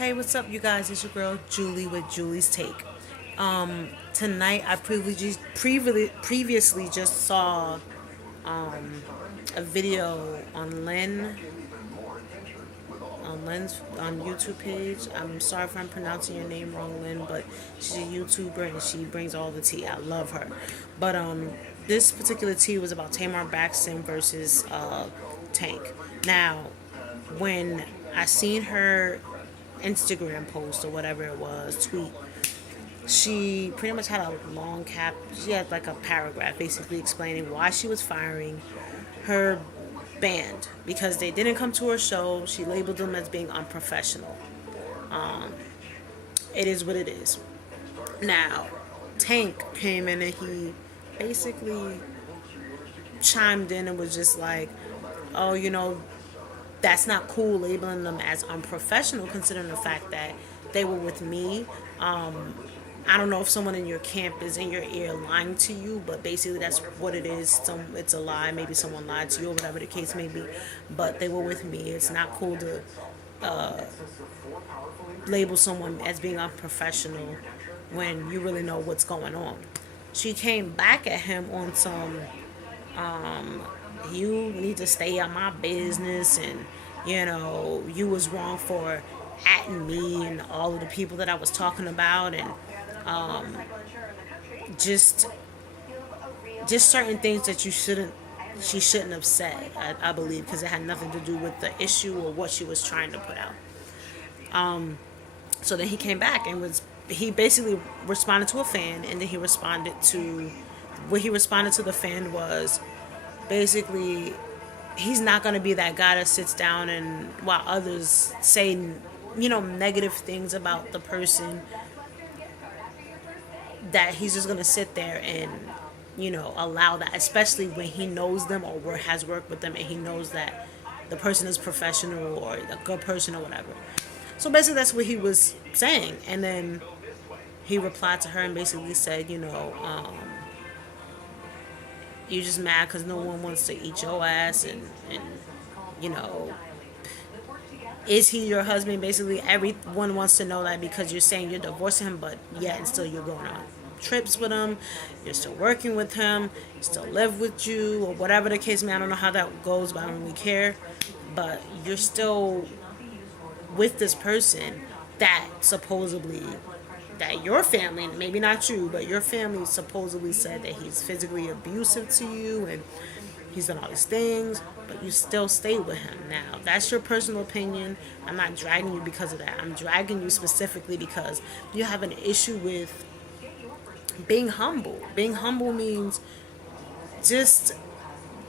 Hey, what's up, you guys? It's your girl Julie with Julie's Take. Tonight, I previously just saw a video on Lynn's YouTube page. I'm sorry if I'm pronouncing your name wrong, Lynn, but she's a YouTuber and she brings all the tea. I love her. But this particular tea was about Tamar Braxton versus Tank. Now, when I seen her Instagram post or whatever it was, tweet, she pretty much had a long cap. She had like a paragraph basically explaining why she was firing her band because they didn't come to her show. She labeled them as being unprofessional. It is what it is. Now, Tank came in and he basically chimed in and was just like, oh, that's not cool labeling them as unprofessional considering the fact that they were with me. I don't know if someone in your camp is in your ear lying to you, but basically that's what it is. It's a lie. Maybe someone lied to you or whatever the case may be. But they were with me. It's not cool to label someone as being unprofessional when you really know what's going on. She came back at him on some, you need to stay out my business, and you was wrong for atting me and all of the people that I was talking about, and just certain things that she shouldn't have said. I believe because it had nothing to do with the issue or what she was trying to put out. So then he came back and he basically responded to a fan, and then he responded to the fan was basically he's not going to be that guy that sits down and while others say negative things about the person, that he's just going to sit there and allow that, especially when he knows them or has worked with them and he knows that the person is professional or a good person or whatever. So basically that's what he was saying, and then he replied to her and basically said, you're just mad because no one wants to eat your ass, and you know is he your husband? Basically everyone wants to know that because you're saying you're divorcing him, but yet and still you're going on trips with him, you're still working with him, he still live with you or whatever the case may. I don't know how that goes, but I don't really care. But you're still with this person that supposedly, that your family, maybe not you, but your family supposedly said that he's physically abusive to you and he's done all these things, but you still stay with him. Now, that's your personal opinion. I'm not dragging you because of that. I'm dragging you specifically because you have an issue with being humble. Being humble means just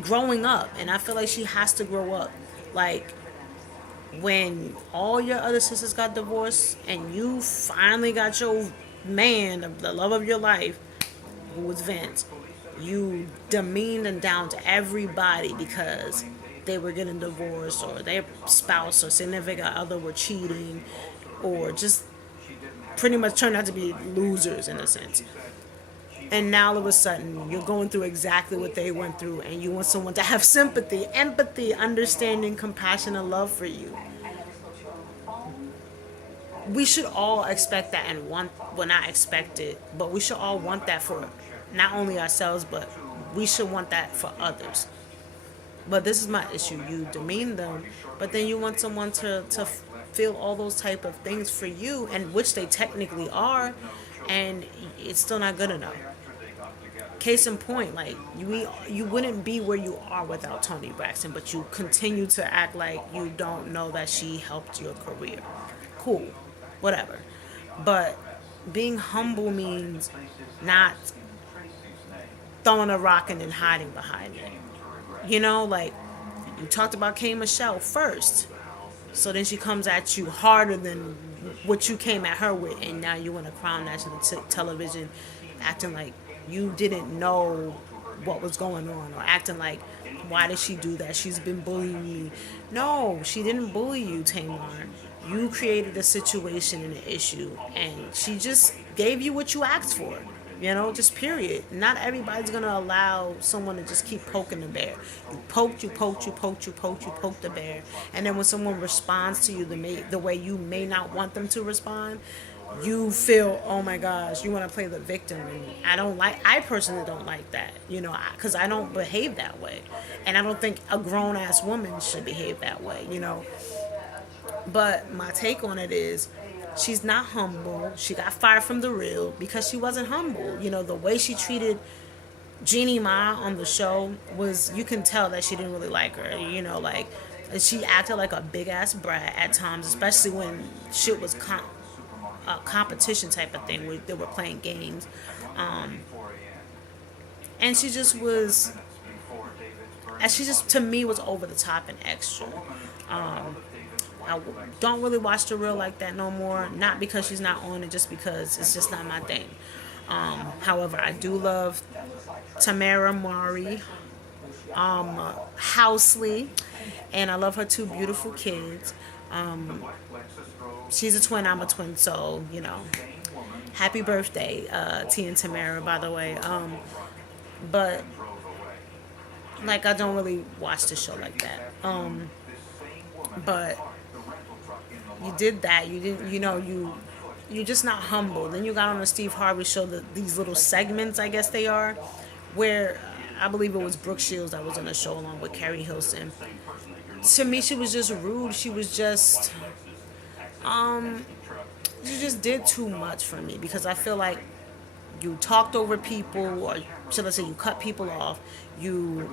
growing up, and I feel like she has to grow up. Like, when all your other sisters got divorced and you finally got your man, the love of your life, who was Vince, you demeaned and down to everybody because they were getting divorced or their spouse or significant other were cheating or just pretty much turned out to be losers in a sense. And now all of a sudden you're going through exactly what they went through and you want someone to have sympathy, empathy, understanding, compassion, and love for you. We should all expect that and want, well, not expect it, but we should all want that for not only ourselves, but we should want that for others. But this is my issue. You demean them, but then you want someone to feel all those type of things for you, and which they technically are, and it's still not good enough. Case in point, like you wouldn't be where you are without Toni Braxton, but you continue to act like you don't know that she helped your career. Cool, whatever. But being humble means not throwing a rock and then hiding behind it. Like you talked about K. Michelle first, so then she comes at you harder than what you came at her with, and now you want to crown national television, acting like you didn't know what was going on, or acting like, why did she do that? She's been bullying me. No, she didn't bully you, Tamar. You created a situation and an issue, and she just gave you what you asked for. You know, just period. Not everybody's gonna allow someone to just keep poking the bear. You poked, you poked, you poked, you poked, you poked the bear, and then when someone responds to you the way you may not want them to respond, you feel, oh my gosh, you want to play the victim. And I personally don't like that, you know, because I don't behave that way, and I don't think a grown ass woman should behave that way, you know. But my take on it is, she's not humble. She got fired from the real because she wasn't humble. You know, the way she treated Jeannie Ma on the show was, you can tell that she didn't really like her. You know, like, she acted like a big ass brat at times, especially when shit was a competition type of thing where they were playing games. And she just was, and she just, to me, was over the top and extra. I don't really watch the real like that no more. Not because she's not on it, just because it's just not my thing. However, I do love Tamara Mari, Housley, and I love her two beautiful kids. She's a twin, I'm a twin, so, you know, happy birthday, T and Tamara, by the way. But, like, I don't really watch the show like that. But you did that. You didn't. You know, you're just not humble. Then you got on the Steve Harvey show, these little segments, I guess they are, where I believe it was Brooke Shields that was on the show along with Carrie Hilson. To me, she was just rude. She was just, you just did too much for me, because I feel like you talked over people, or should I say, you cut people off. You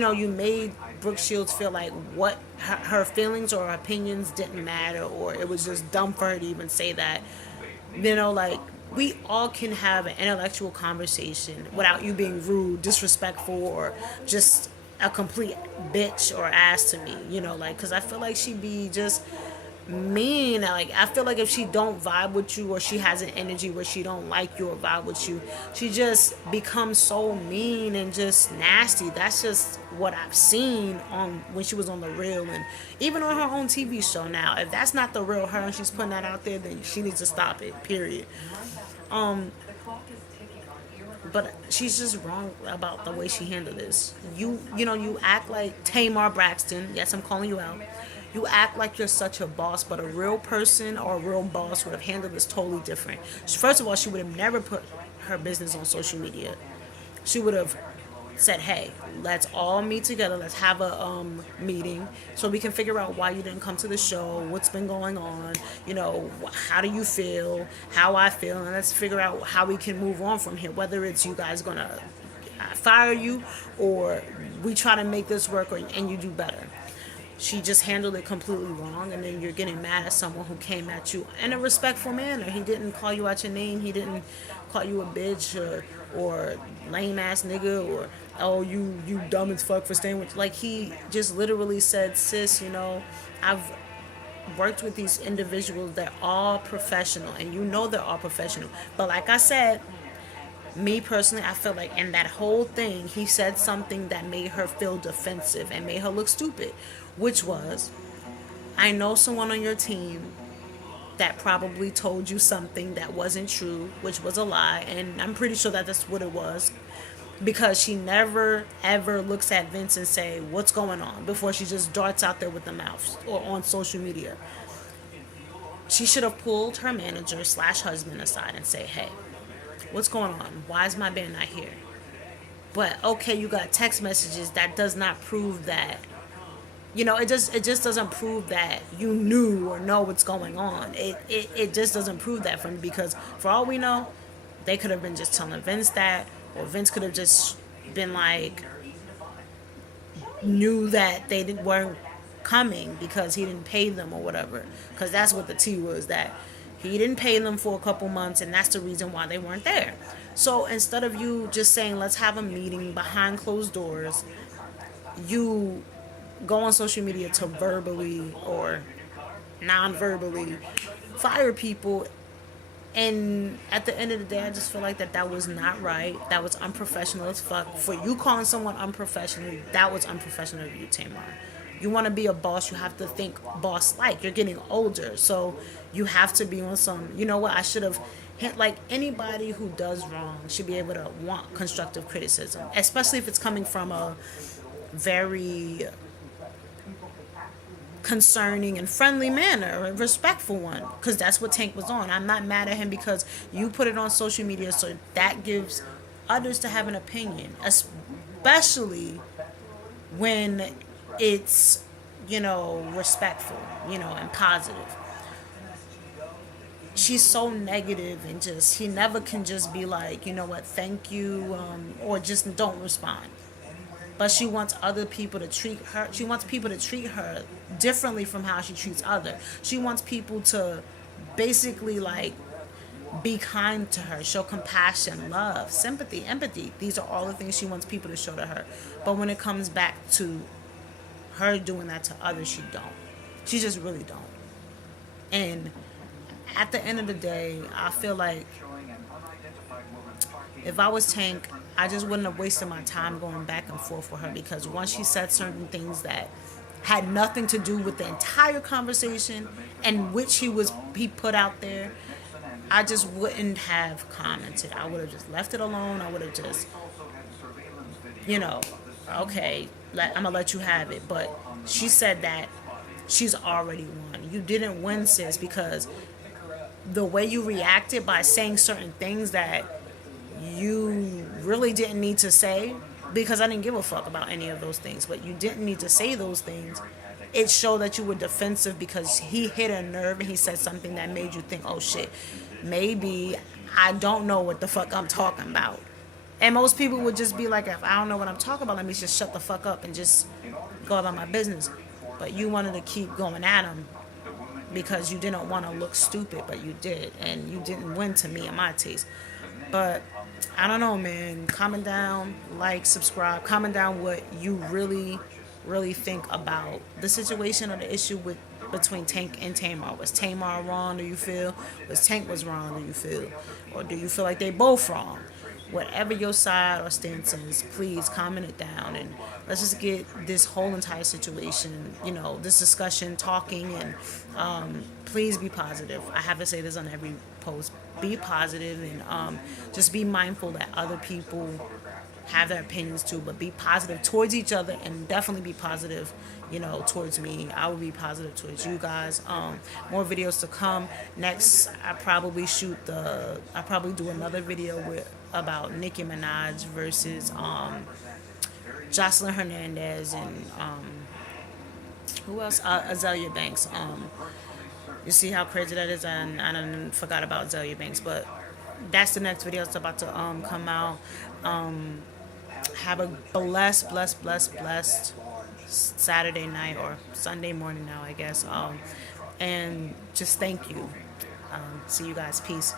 know, you made Brooke Shields feel like what her feelings or her opinions didn't matter, or it was just dumb for her to even say that. You know, like, we all can have an intellectual conversation without you being rude, disrespectful, or just a complete bitch or ass to me. You know, like, because I feel like she'd be just mean. Like, I feel like if she don't vibe with you, or she has an energy where she don't like you or vibe with you, she just becomes so mean and just nasty. That's just what I've seen on when she was on the real, and even on her own TV show now. If that's not the real her and she's putting that out there, then she needs to stop it, period. But she's just wrong about the way she handled this. You know, you act like Tamar Braxton. Yes, I'm calling you out. You act like you're such a boss, but a real person or a real boss would have handled this totally different. First of all, she would have never put her business on social media. She would have said, hey, let's all meet together. Let's have a meeting so we can figure out why you didn't come to the show, what's been going on, you know, how do you feel, how I feel, and let's figure out how we can move on from here, whether it's you guys going to fire you, or we try to make this work, and you do better. She just handled it completely wrong, and then you're getting mad at someone who came at you in a respectful manner. He didn't call you out your name. He didn't call you a bitch, or lame ass nigga, or, oh, you dumb as fuck for staying with. Like, he just literally said, sis, you know, I've worked with these individuals. They're all professional, and you know they're all professional. But like I said, me personally, I feel like in that whole thing, he said something that made her feel defensive and made her look stupid, which was, I know someone on your team that probably told you something that wasn't true, which was a lie, and I'm pretty sure that that's what it was, because she never ever looks at Vince and say, what's going on, before she just darts out there with the mouth or on social media. She should have pulled her manager slash husband aside and say, hey, what's going on? Why is my band not here? But okay, you got text messages. That does not prove that. You know, it just doesn't prove that you knew or know what's going on. It just doesn't prove that for me, because for all we know, they could have been just telling Vince that, or Vince could have just been like, knew that they weren't coming because he didn't pay them or whatever. Because that's what the tea was, that he didn't pay them for a couple months, and that's the reason why they weren't there. So instead of you just saying, let's have a meeting behind closed doors, you go on social media to verbally or non-verbally fire people. And at the end of the day, I just feel like that was not right. That was unprofessional as fuck. For you calling someone unprofessional, that was unprofessional of you, Tamar. You want to be a boss, you have to think boss like. You're getting older, so you have to be on some, you know what, I should have like anybody who does wrong should be able to want constructive criticism, especially if it's coming from a very concerning and friendly manner, a respectful one, because that's what Tank was on. I'm not mad at him because you put it on social media, so that gives others to have an opinion, especially when it's, respectful, and positive. She's so negative and just, he never can just be like, you know what, thank you, or just don't respond. But she wants other people to treat her, she wants people to treat her differently from how she treats others. She wants people to basically like be kind to her, show compassion, love, sympathy, empathy. These are all the things she wants people to show to her. But when it comes back to her doing that to others, she don't. She just really don't. And at the end of the day, I feel like if I was Tank, I just wouldn't have wasted my time going back and forth with her, because once she said certain things that had nothing to do with the entire conversation and which he put out there, I just wouldn't have commented. I would have just left it alone. I would have just, you know, okay, I'm gonna let you have it. But she said that she's already won. You didn't win, sis, because the way you reacted by saying certain things that you really didn't need to say, because I didn't give a fuck about any of those things, but you didn't need to say those things. It showed that you were defensive because he hit a nerve and he said something that made you think, oh shit, maybe I don't know what the fuck I'm talking about. And most people would just be like, if I don't know what I'm talking about, let me just shut the fuck up and just go about my business. But you wanted to keep going at him because you didn't want to look stupid, but you did. And you didn't win to me in my taste. But I don't know, man. Comment down, like, subscribe. Comment down what you really, really think about the situation or the issue between Tank and Tamar. Was Tamar wrong, do you feel? Was Tank was wrong, do you feel? Or do you feel like they both wrong? Whatever your side or stance is, please comment it down, and let's just get this whole entire situation, this discussion talking, and please be positive. I have to say this on every post. Be positive, and just be mindful that other people have their opinions too, but be positive towards each other, and definitely be positive, towards me. I will be positive towards you guys. More videos to come. Next, I'll probably do another video about Nicki Minaj versus Jocelyn Hernandez and who else? Azalea Banks. You see how crazy that is, and I done forgot about Azalea Banks, but that's the next video that's about to come out. Have a blessed Saturday night or Sunday morning now, I guess. And just thank you. See you guys. Peace.